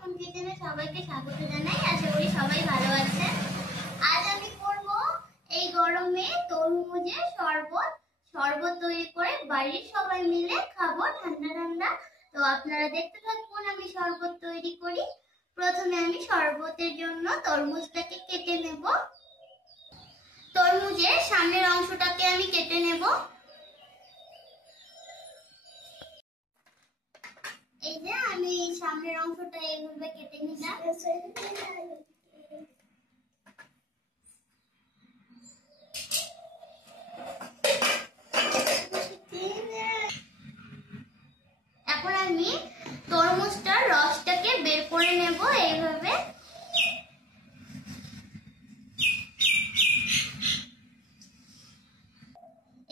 আপন কিচেনে সবাইকে স্বাগত জানাই। আশা করি সবাই ভালো আছেন। আজ আমি করব এই গরমে তরমুজের শরবত তৈরি করে বাড়ির সবাই মিলে খাবো ঠান্ডা ঠান্ডা। তো আপনারা দেখতে থাকুন আমি শরবত তৈরি করি। প্রথমে আমি শরবতের জন্য তরমুজটাকে কেটে নেব। তরমুজের সামনের অংশটাকে আমি কেটে নেব। এই যে আমি সামনের অংশটা এইভাবে কেটে নিলাম। এখন আমি তরমুজটার রসটাকে বের করে নেব এইভাবে।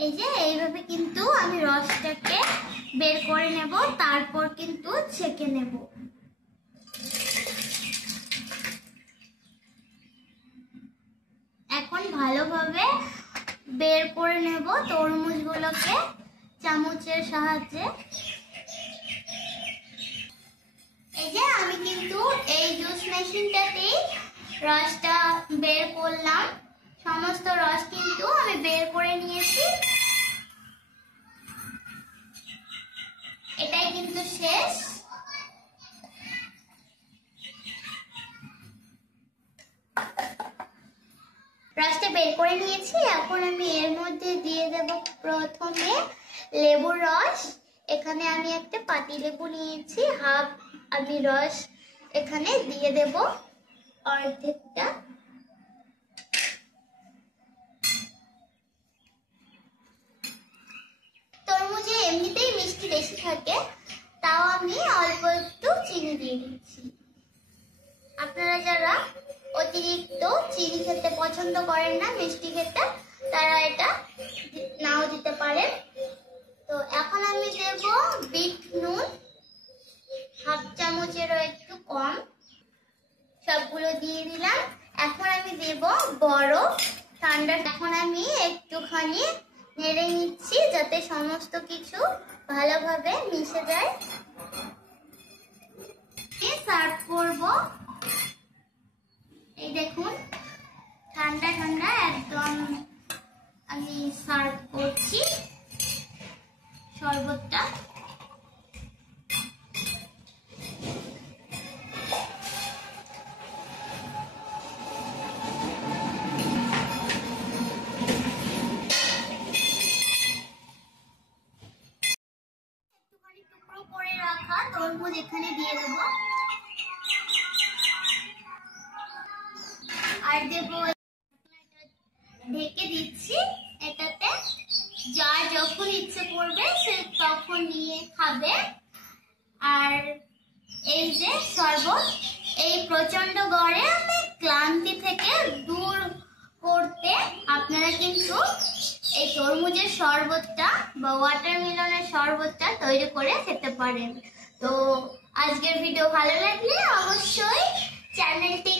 এই যে এইভাবে কিন্তু আমি রসটাকে বের করে নেব, তারপর কিন্তু ছেঁকে নেব। এখন ভালোভাবে বের করে নেব তরমুজগুলোকে চামচের সাহায্যে। এই যে আমি কিন্তু এই জুস মেশিনটাতেই রসটা বের করলাম। সমস্ত রস কিন্তু আমি বের করে নিয়েছি। এটাই কিন্তু শেষ। রসটা বের করে নিয়েছি। এখন আমি এর মধ্যে দিয়ে দেব প্রথমে লেবুর রস। এখানে আমি একটা পাতি লেবু নিয়েছি, হাফ আমি রস এখানে দিয়ে দেব, অর্ধেকটা। তরমুজে এমনিতেই মিষ্টি বেশি থাকে, তাও আমি অল্প একটু চিনি দিয়ে দিচ্ছি। আপনারা যারা অতিরিক্ত চিনি খেতে পছন্দ করেন না, মিষ্টি খেতে, তারা এটা নাও দিতে পারেন। তো এখন আমি দেব বিট নুন, হাফ চামচেরও একটু কম। সবগুলো দিয়ে দিলাম। এখন আমি দেব বরফ ঠান্ডা। এখন আমি একটুখানি নেড়ে নিচ্ছি যাতে সমস্ত কিছু ভালোভাবে মিশে যায়। সার্ভ করব। এই দেখুন ঠান্ডা ঠান্ডা একদম আমি সার্ভ করছি শরবতটা। একটুখানি টুকরো করে রাখা তরমুজ এখানে দিয়ে দেব, আর দেব ঢেকে দিচ্ছি। এটাতে যার যখন ইচ্ছে করবে সে তখন নিয়ে খাবে। আর এই যে শরবত, এই প্রচন্ড গরমে ক্লান্তি থেকে দূর করতে আপনারা কিন্তু এই তরমুজের শরবতটা বা ওয়াটারমেলনের শরবতটা তৈরি করে খেতে পারেন। তো আজকের ভিডিও ভালো লাগলে অবশ্যই চ্যানেলটি